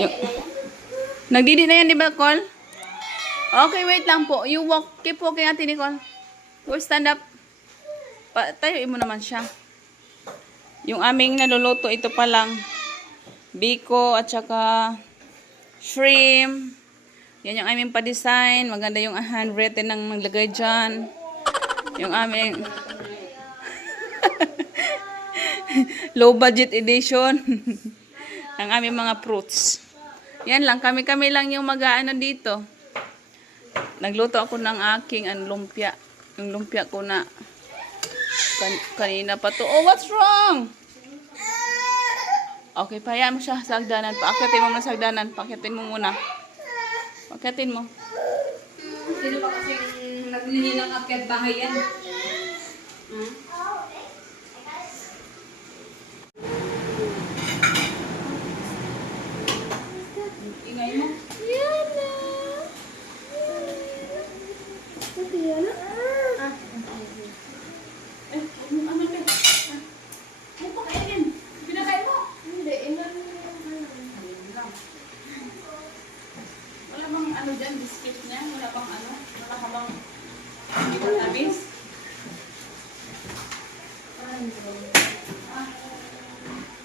Yung, nagdidi na yan, di ba, Col? Okay, wait lang po. You walk. Keep walking, Ate Nicole. Go stand up. Tayuin mo naman siya. Yung aming naluluto, ito pa lang. Biko at saka shrimp. Yan yung aming pa-design. Maganda yung handwritten ng maglagay dyan. Yung aming low budget edition. Ang aming mga fruits. Yan lang. Kami-kami lang yung mag-aano dito. Nagluto ako ng aking lumpia. Yung lumpia ko na kanina pa to. Oh, what's wrong? Okay, pahayaan mo siya sa hagdanan. Paakyatin mo na sa hagdanan. Paakyatin mo muna. Paakyatin mo. Sino pa kasing naglili ng akyat bahay yan? Ingay mo. Wala bang ano dyan, biscuit niya? Wala bang ano? Wala ka bang hindi ba tamis?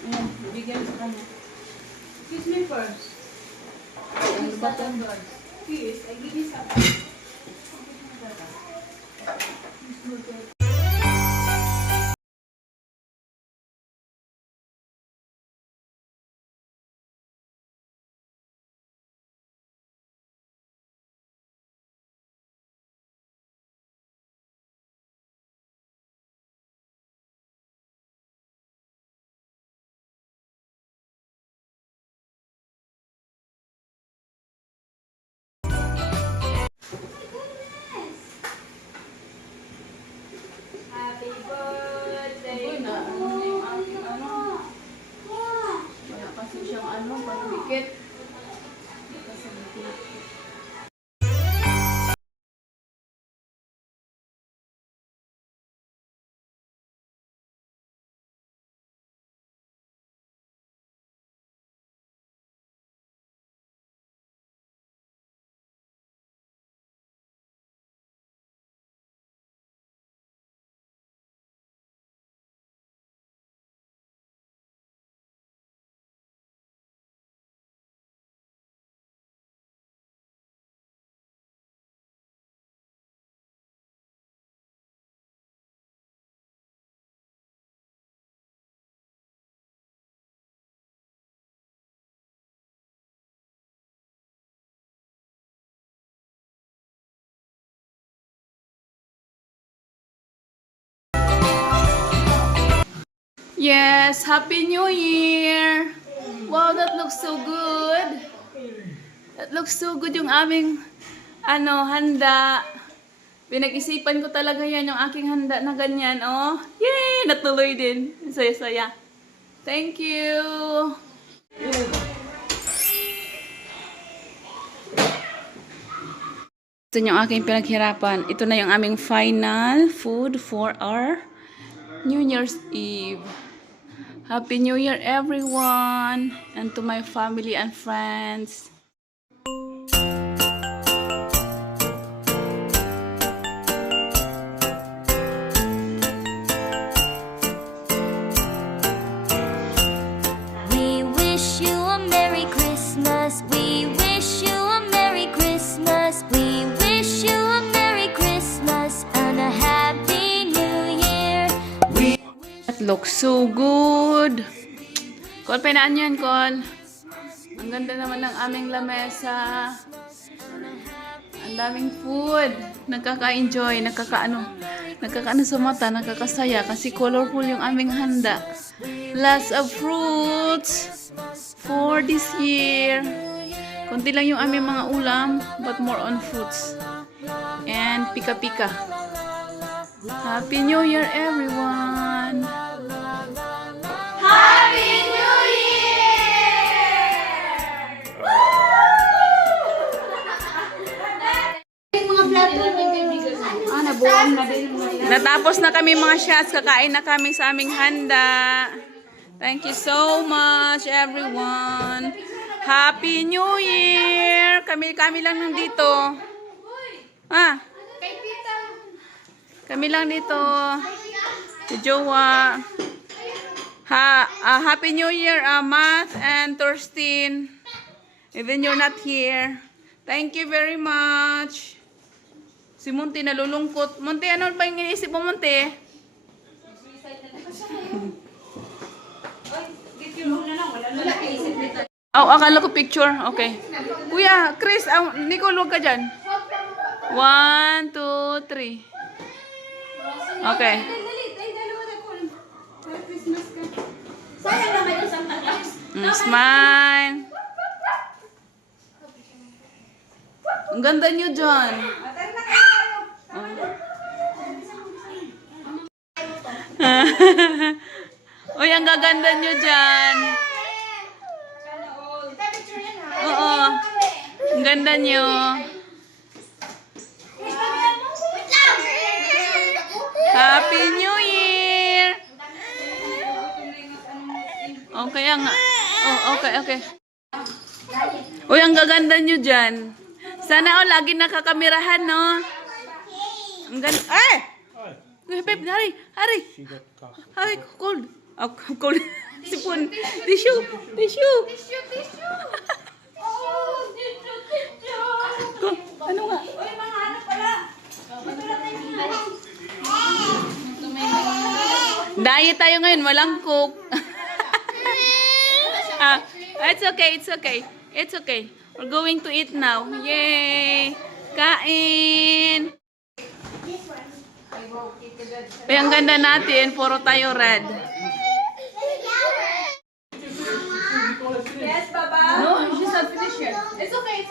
Ayan, bibigyan sa kanya. Kiss me first. Ano ba ito? Kiss, I give you some. Happy birthday! Uy, na ano na yung aking ano. Wala kasi siyang ano, pagdikit. Kasi dikit. Yes, Happy New Year! Wow, that looks so good. That looks so good yung aming handa. Pinag-isipan ko talaga yan yung aking handa na ganyan, oh. Yay! Natuloy din. Saya-saya. Thank you! Ito yung aking pinaghirapan. Ito na yung aming final food for our New Year's Eve. Happy New Year, everyone! And to my family and friends. We wish you a Merry Christmas. We wish you a Merry Christmas. We wish you a Merry Christmas and a Happy New Year. That looks so good. Col, pinaan yan, Col. Ang ganda naman ng aming lamesa. Ang daming food. Nakaka-enjoy, nakakaano sa mata, nakakasaya kasi colorful yung aming handa. Lots of fruits for this year. Konti lang yung aming mga ulam, but more on fruits. And pika-pika. Happy New Year, everyone! Happy New Year! Natapos na kami mga shots, kakain na kami sa aming handa. Thank you so much, everyone. Happy New Year! Kami lang nandito. Ah, kami lang dito. Si Jowa. Happy New Year, Matt and Thorsten. Even you're not here. Thank you very much. Si Monty nalulungkot. Monty, ano ba yung iniisip mo, Monty? Oh, akala ko picture. Okay. Kuya, Chris, Nicole, huwag ka dyan. 1, 2, 3. Okay. Sayang naman yung Santa Claus. Smile. Ang ganda nyo dyan. Uy, ang gaganda nyo dyan. Oo. Ang ganda nyo. Happy New Year! Okay nga. Oh, okay. Uy, ang gaganda nyo dyan. Sana lagi nakakamerahan, no? Ang ganda. Ay! Uy, babe, hurry. Hurry, cold. Oh, cold. Sipon. Tissue. Ano nga? Diet tayo ngayon, walang coke. It's okay. We're going to eat now. Yay! Kain! Ay, ang ganda natin. Puro tayo red. Yes, Baba. No, she's not finished yet. It's okay.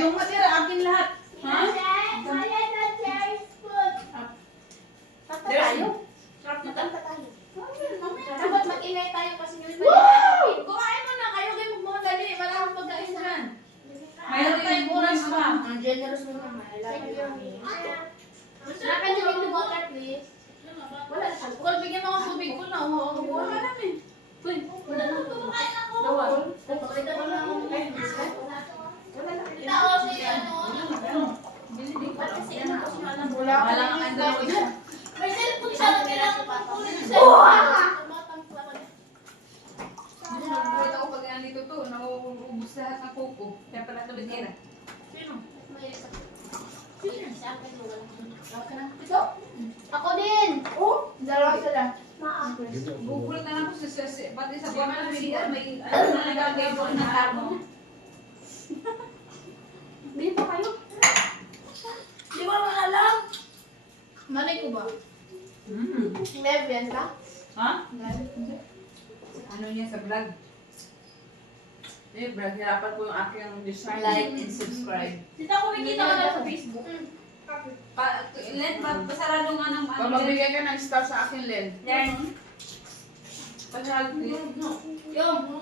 Yung matira, akin lahat. Ha? Dapat mag-ingay tayo kasi yun. Kumain mo na kayo. Kayo magmamadali. Wala akong pagkain dyan. Mayroon tayong oras pa. Ang generous mo naman. Nakan yung into water, please. Wala na siya. Kung bigyan mo ako tubig ko na. Wala namin. Uy, wala na. Kumain ako. Dawa. Pakita mo na ako. Wala na. Tao siya. Wala kang andalo siya. May cellphone siya na kailangan ko kunin siya. Nabuhat ako pag nandito to. Nauubos lahat ng koko. Kaya pala tuloy nila. Sino? Ito? Ako din. Oh? Dalawa sila. Google na lang po sa pati sa buwan na siya. May ano na nagagay doon na tamo. Hindi pa kayo? Di ba mga alam? Malay ko ba? May benta? Ha? Ano niya sa vlog? Brad, hirapan ko yung aking design. Like and subscribe. Tita, kumikita ka na sa Facebook. Len, pasarado nga ng ano. Magbigay ka ng star sa akin, Len. Yan. Pasarado, please. Yung.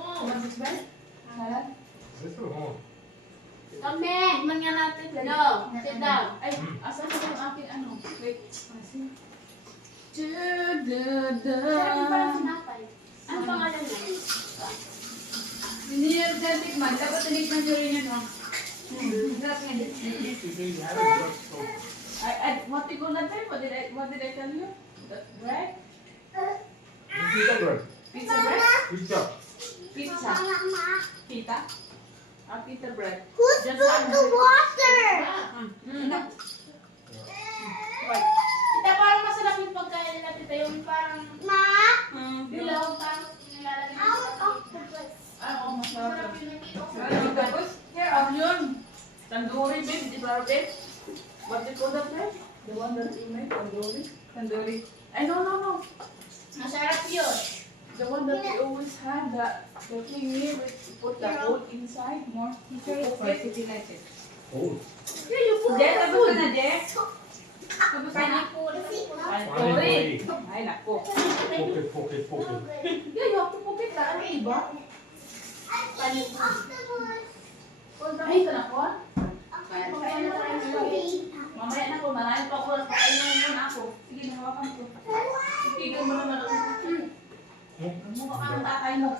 Kami. Man nga natin. Hello. Sit down. Ay, asan na yung aking ano? Wait. Asin. Sarap pa lang sinapay. Ano pangalan mo? Hindi niya tikman. Dapat tinikman nyo rin yun, oh. Sarap nga din. What you gonna tell? What did I tell you? The bread? Pizza bread. Pizza bread? Pizza. Pizza. Pita? Pita bread. Who's Just put the water? Tita, parang masarap yung pagkain nila, tita. Yung parang Ma, dilaw, parang nilalagay I want octopus. Oo, masarap. Masarap yung nandito. Tapos, here, yun. Tandoori, babe. Di ba, babe? What do you call that, babe? The one that you make, tandoori? Tandoori. Ay, no. Masarap yun. The one that we always had, the thingy, we put the oat inside, more. Oh. Yeah, you put Dek, the tapos food. ka na, Dek? Pineapple. Tandoori. Ay, nako. Poke. Yeah, you have to cook it, ano, iba? Ay, ito na po. Mamaya na po, marami pa ako. Pakainin mo na ako. Sige, nahawakan ko. Itigil mo naman ako. Mukha ka ng tatay mo.